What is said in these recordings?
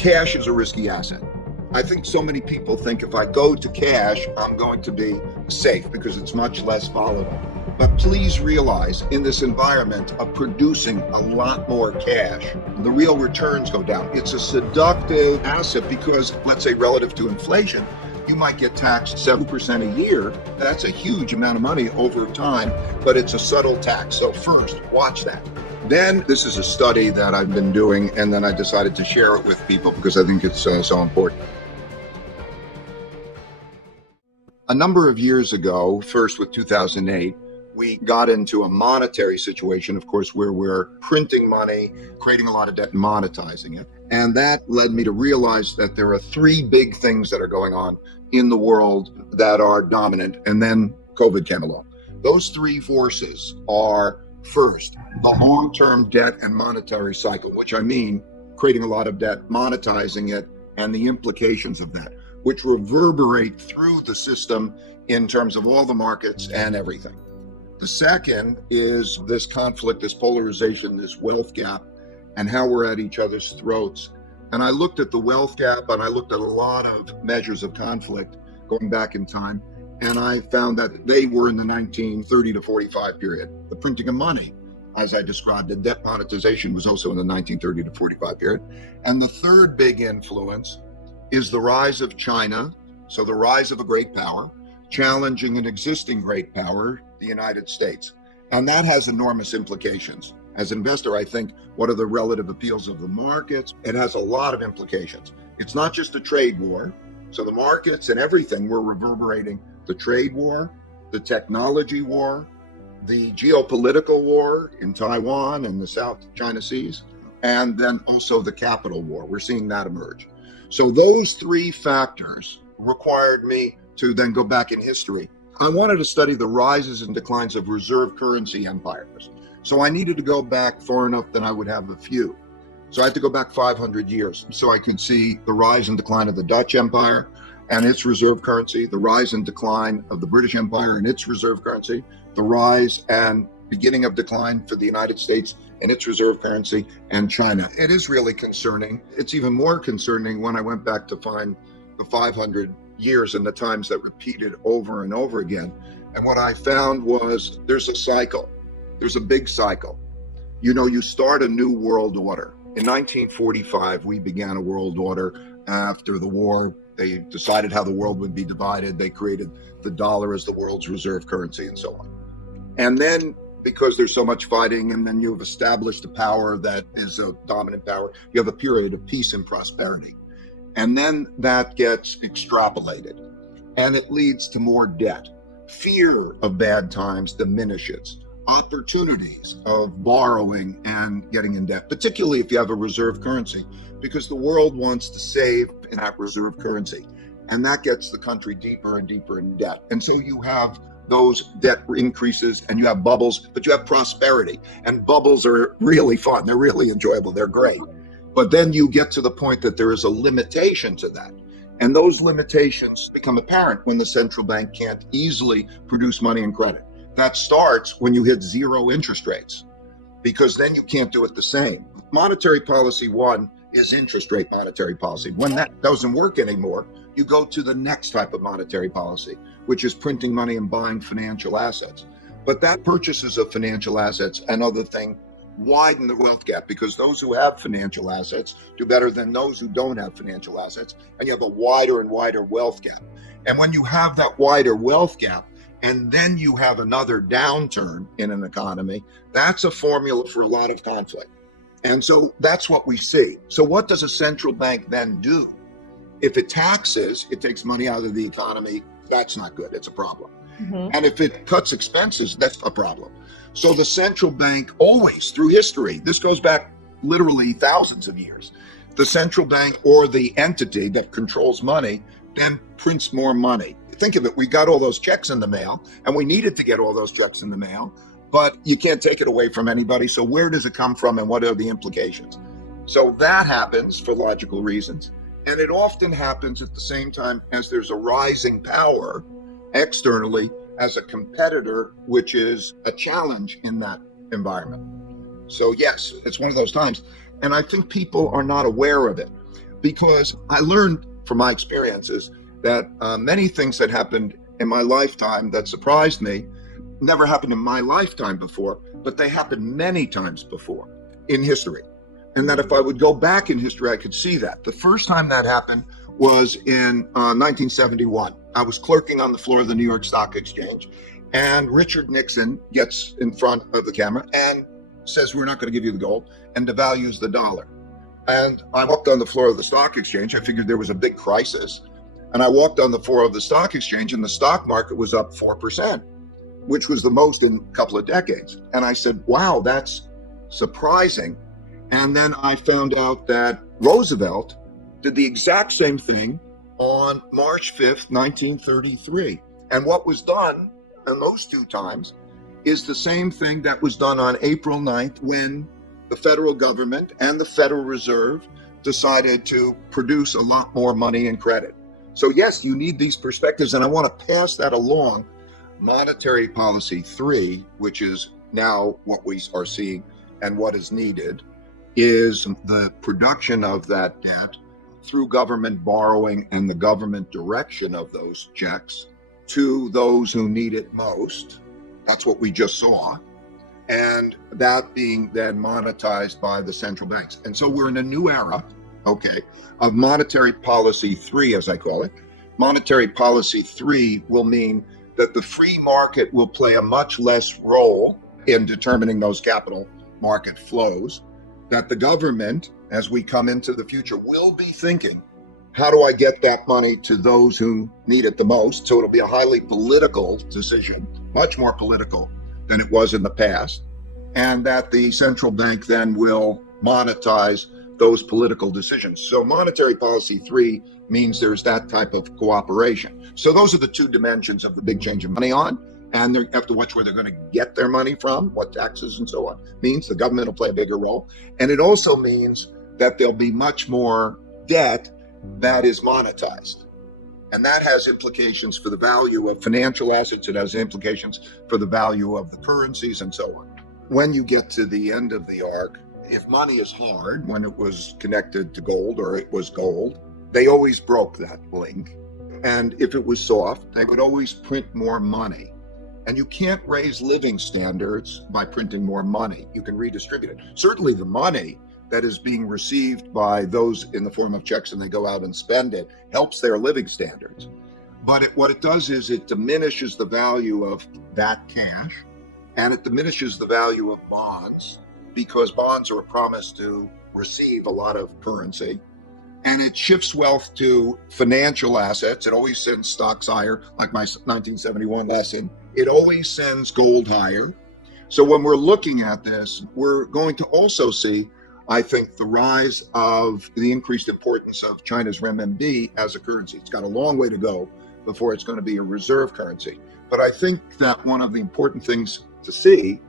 cash is a risky asset. I think so many people think if I go to cash, I'm going to be safe because it's much less volatile. But please realize in this environment of producing a lot more cash, the real returns go down. It's a seductive asset because, let's say, relative to inflation, you might get taxed 7% a year. That's a huge amount of money over time, but it's a subtle tax. So first, watch that. Then this is a study that I've been doing, and then I decided to share it with people because I think it's so important. A number of years ago, first with 2008, we got into a monetary situation, of course, where we're printing money, creating a lot of debt, and monetizing it. And that led me to realize that there are three big things that are going on in the world that are dominant. And then COVID came along. Those three forces are, first, the long-term debt and monetary cycle, which I mean creating a lot of debt, monetizing it, and the implications of that, which reverberate through the system in terms of all the markets and everything. The second is this conflict, this polarization, this wealth gap, and how we're at each other's throats. And I looked at the wealth gap, and I looked at a lot of measures of conflict going back in time, and I found that they were in the 1930 to 45 period. The printing of money, as I described, the debt monetization was also in the 1930 to 45 period. And the third big influence is the rise of China, so the rise of a great power, challenging an existing great power, the United States. And that has enormous implications. As an investor, I think, what are the relative appeals of the markets? It has a lot of implications. It's not just a trade war. So the markets and everything, we're reverberating the trade war, the technology war, the geopolitical war in Taiwan and the South China Seas, and then also the capital war. We're seeing that emerge. So those three factors required me to then go back in history. I wanted to study the rises and declines of reserve currency empires. So I needed to go back far enough that I would have a few. So I had to go back 500 years so I could see the rise and decline of the Dutch Empire and its reserve currency, the rise and decline of the British Empire and its reserve currency, the rise and beginning of decline for the United States and its reserve currency, and China. It is really concerning. It's even more concerning when I went back to find the 500 years and the times that repeated over and over again. And what I found was there's a cycle. There's a big cycle. You know, you start a new world order. In 1945, we began a world order after the war. They decided how the world would be divided. They created the dollar as the world's reserve currency and so on. And then because there's so much fighting and then you've established a power that is a dominant power, you have a period of peace and prosperity. And then that gets extrapolated and it leads to more debt. Fear of bad times diminishes. Opportunities of borrowing and getting in debt, particularly if you have a reserve currency, because the world wants to save in that reserve currency. And that gets the country deeper and deeper in debt. And so you have those debt increases and you have bubbles, but you have prosperity. And bubbles are really fun. They're really enjoyable. They're great. But then you get to the point that there is a limitation to that. And those limitations become apparent when the central bank can't easily produce money and credit. That starts when you hit zero interest rates, because then you can't do it the same. Monetary policy one is interest rate monetary policy. When that doesn't work anymore, you go to the next type of monetary policy, which is printing money and buying financial assets. But that purchases of financial assets, another thing, widen the wealth gap, because those who have financial assets do better than those who don't have financial assets, and you have a wider and wider wealth gap. And when you have that wider wealth gap, and then you have another downturn in an economy, that's a formula for a lot of conflict. And so that's what we see. So what does a central bank then do? If it taxes, it takes money out of the economy, that's not good, it's a problem. Mm-hmm. And if it cuts expenses, that's a problem. So the central bank always, through history, this goes back literally thousands of years, the central bank or the entity that controls money then prints more money. Think of it, we got all those checks in the mail, and we needed to get all those checks in the mail, but you can't take it away from anybody. So where does it come from and what are the implications? So that happens for logical reasons. And it often happens at the same time as there's a rising power externally as a competitor, which is a challenge in that environment. So yes, it's one of those times. And I think people are not aware of it. because I learned from my experiences that many things that happened in my lifetime that surprised me never happened in my lifetime before, but they happened many times before in history. And that if I would go back in history, I could see that. The first time that happened was in 1971. I was clerking on the floor of the New York Stock Exchange, and Richard Nixon gets in front of the camera and says, "We're not going to give you the gold," and devalues the dollar. And I walked on the floor of the stock exchange. I figured there was a big crisis. And I walked on the floor of the stock exchange, and the stock market was up 4%, which was the most in a couple of decades. And I said, wow, that's surprising. And then I found out that Roosevelt did the exact same thing on March 5th, 1933. And what was done in those two times is the same thing that was done on April 9th when the federal government and the Federal Reserve decided to produce a lot more money and credit. So yes, you need these perspectives, and I want to pass that along. Monetary policy 3, which is now what we are seeing and what is needed, is the production of that debt through government borrowing and the government direction of those checks to those who need it most. That's what we just saw. And that being then monetized by the central banks. And so we're in a new era, of monetary policy 3, as I call it. Monetary policy 3 will mean that the free market will play a much less role in determining those capital market flows, that the government, as we come into the future, will be thinking, how do I get that money to those who need it the most? So it'll be a highly political decision, much more political than it was in the past, and that the central bank then will monetize those political decisions. So monetary policy 3 means there's that type of cooperation. So those are the two dimensions of the big change of money on, and they have to watch where they're going to get their money from, what taxes and so on means. The government will play a bigger role. And it also means that there'll be much more debt that is monetized. And that has implications for the value of financial assets. It has implications for the value of the currencies and so on. When you get to the end of the arc, if money is hard, when it was connected to gold or it was gold, they always broke that link. And if it was soft, they would always print more money. And you can't raise living standards by printing more money. You can redistribute it. Certainly the money that is being received by those in the form of checks and they go out and spend it helps their living standards. But what it does is it diminishes the value of that cash, and it diminishes the value of bonds, because bonds are a promise to receive a lot of currency. And it shifts wealth to financial assets. It always sends stocks higher, like my 1971 lesson. It always sends gold higher. So when we're looking at this, we're going to also see, I think, the rise of the increased importance of China's renminbi as a currency. It's got a long way to go before it's going to be a reserve currency. But I think that one of the important things to see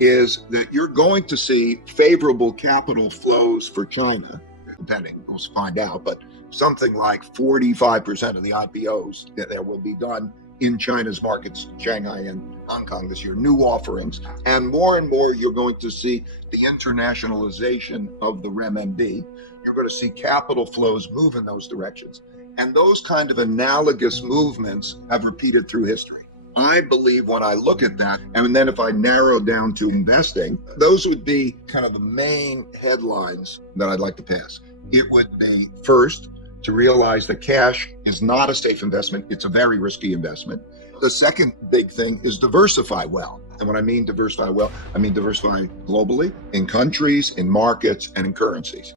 is that you're going to see favorable capital flows for China, depending, we'll find out, but something like 45% of the IPOs that will be done in China's markets, Shanghai and Hong Kong this year, new offerings. And more you're going to see the internationalization of the renminbi. You're going to see capital flows move in those directions. And those kind of analogous movements have repeated through history. I believe when I look at that, and then if I narrow down to investing, those would be kind of the main headlines that I'd like to pass. It would be, first, to realize that cash is not a safe investment. It's a very risky investment. The second big thing is diversify well. And when I mean diversify well, I mean diversify globally, in countries, in markets, and in currencies.